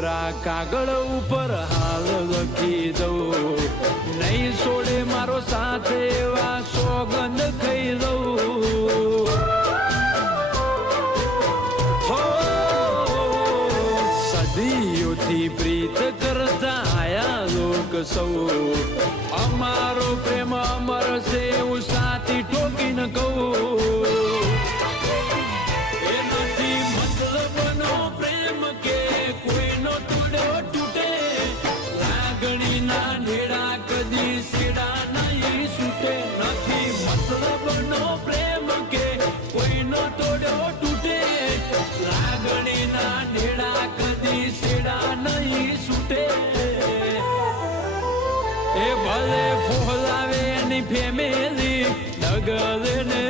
કોરા કાગળ ઉપર હાલ લખી દઉં, નહીં છોડે મારો સાથ એવા સોગંદ ખાઈ દઉં. સદીઓથી પ્રીત કરતા આયા લોક સૌ, અમારો પ્રેમ અમર છે એવું સાથી ઠોકીને કહું. એ નથી મતલબનો પ્રેમ કે કોઈનો તોડ્યો તૂટે, લાગણીના નેડા કદી સેડા નહીં છૂટે. નથી મતલબનો પ્રેમ કે કોઈનો તોડ્યો તૂટે, લાગણીના નેડા કદી સેડા નહીં છૂટે. એ ભલે ફોલાવે એની ફેમિલી, ડગલે ને